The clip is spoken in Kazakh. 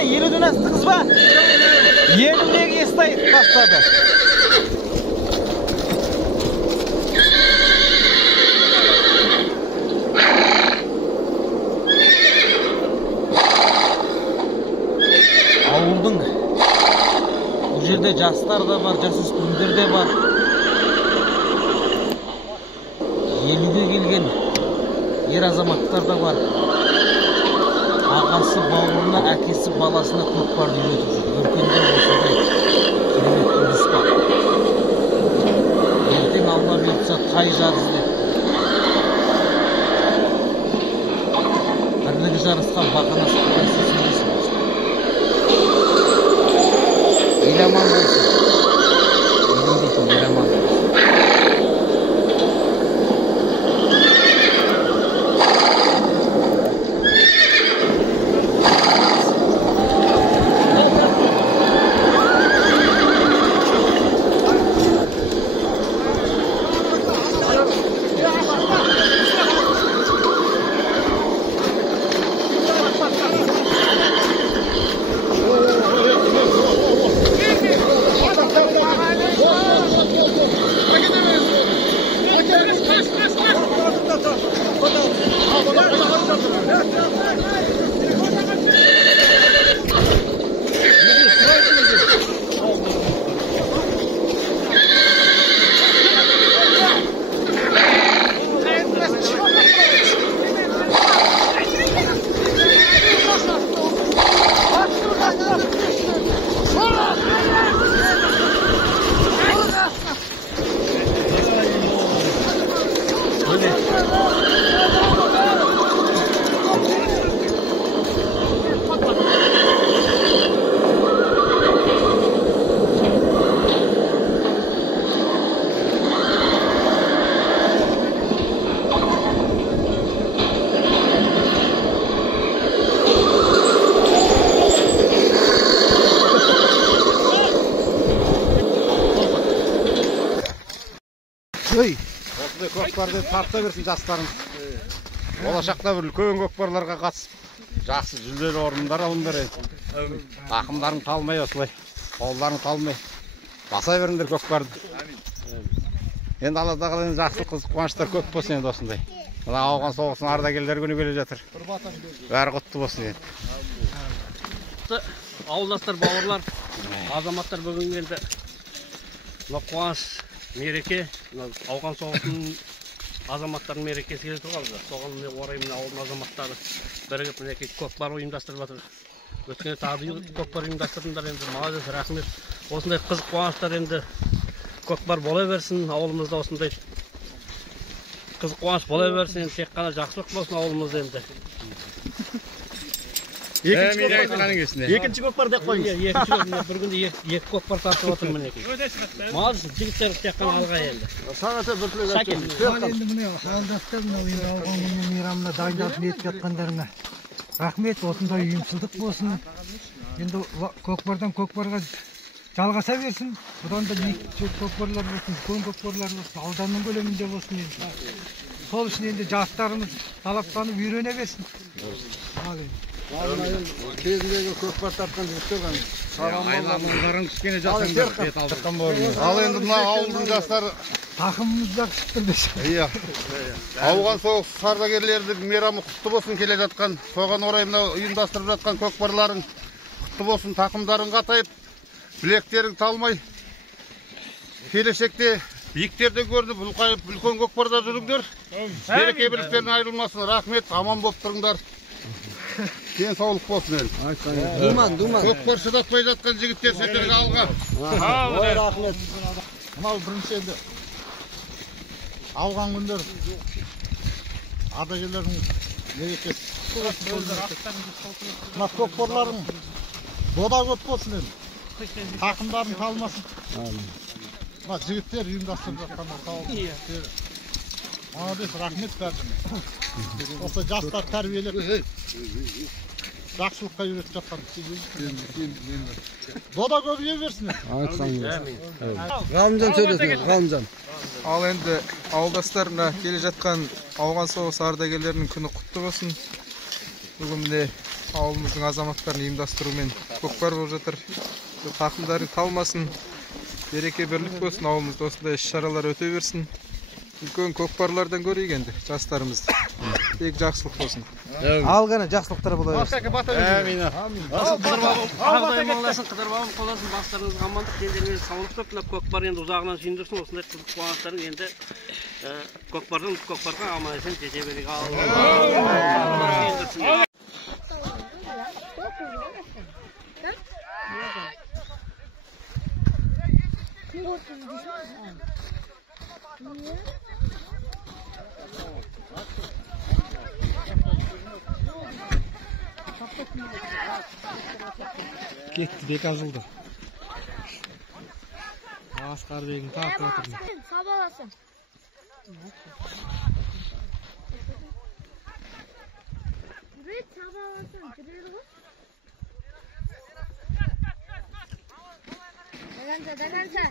Neyse 50 dönesi kız ba? 20 nege estay başladı. Ауылдың бұл жерде жастар да бар, жасөспірімдер де бар. 50-ге келген ер азаматтар да бар. Ағасы бауырына, әкесі баласына көкпарды үйретіп жүр. Өркендер осындай керемет үрдіс бар. Ертең алла бұйыртса тай жарыс деп. Бірлігі жарысқан бақанасы құдайсыз емес. Еламан болсын. Елім дейтін еламан болсын. Көкпарды тарта берсін жастарымыз. Болашақта бір үлкен көкпарларға қатысып, жақсы жүлделі орындар алыңдар. Ақымдарың талмай осылай, қолдарың талмай. Баса беріңдер көкпарды. Енді Аллада қалайын жақсы қызық қуаныштар көп болсын енді осындай. Мына ауған соғыстың ардагерлер күні келе жатыр. Бәрі құтты болсын енді. Ауылдастар, бауырлар, азаматтар бүгін енді қуаныш мереке, ауған соғыстың азаматтардың мерекесі келе тұрғалды. Соған орай мына ауылдың азаматтары бірігіп мінекей көкпар ұйымдастырып жатыр. Өткенде тағы көкпар ұйымдастырдыңдар енді, молодец, рахмет. Осындай қызық қуаныштар енді көкпар бола берсін, ауылымызда осындай қызық қуаныш бола берсін, тек қана жақсылық болсын ауылымызда енді. Екінші көкпар деп қойыңыз. Екінші көкпар, бір күнде екі көкпар тартып отыр мінекей. Мағыз, жігіттер тек қана алға елді. Сағаты бір тілек айтып. Енді міне ауылдастар ауған күннің мейрамына дайындалып нетіп жатқандарына рахмет, осындай ұйымшылдық болсын. Енді көкпардан көкпарға жалғаса берсін. Бұдан да биік көкпарлар болсын, үлкен көкпарлар болсын, ауданның көлемінде болсын енді. Сол үшін енді жастарымыз талаптанып үйрене берсін. Кезіндегі көкпар тартқан жігіттер ғана. Айламыңдарың кішкене жасаңдар, бет алдыртқан болыңыз. Ал енді мына ауылдың жастары тақымымызда күшіктір десе. Иә. Ауған соғыс ардагерлердің мейрамы құтты болсын келе жатқан. Соған орай мына ұйымдастырып жатқан көкпарларың құтты болсын, тақымдарың қатайып, білектерің талмай. Келешекте биіктерден көрініп, ұлқайып, үлкен көкпарда жүріңдер. Береке бірліктерін айырылмасын. Рахмет, аман болып тұрыңдар. Кен саулық болсын ел. Думан. Көкпар шыдатпай жатқан жігіттер сендерге алға. Ой, рахмет. Мынау бірінші енді алған күндер ардагерлердің мерекесі. Мына көкпарларың бода көп болсын енді. Тақымдарын қалмасын. Мына жігіттер ұйымдастырып жатқандар сау болсын. Молодец, рахмет бәріне. Осы жастар тәрбиелеп жақсылыққа үйретіп жатқан. Дода көбейе берсін. Ғалымжан сөйлесін, Ғалымжан. Ал енді ауылдастарына келе жатқан ауған соғыс ардагерлерінің күні құтты болсын. Бүгін міне ауылымыздың азаматтарын ұйымдастыруымен көкпар болып жатыр. Тақымдары талмасын, береке бірлік болсын, ауылымызда осындай іс-шаралар өте берсін. Үлкен көкпарлардан көрейік енді жастарымызды. Тек жақсылық болсын. Ал ғана жақсылықтар бола берсін. Ағдай моласын, қыдырбабым қоласын, бастарыңызға амандық, дендеріңізді саулықтар тілеп, көкпар енді ұзағынан сүйіндірсін, осындай қызық қуаныштарын енді көкпардан көкпарға аман-есен жете берейік. Кетті, бек азылды. Асқар бегін тағып отырмын. Сабаласın. Burayı sabalasın. Şuraya bak. Daganca.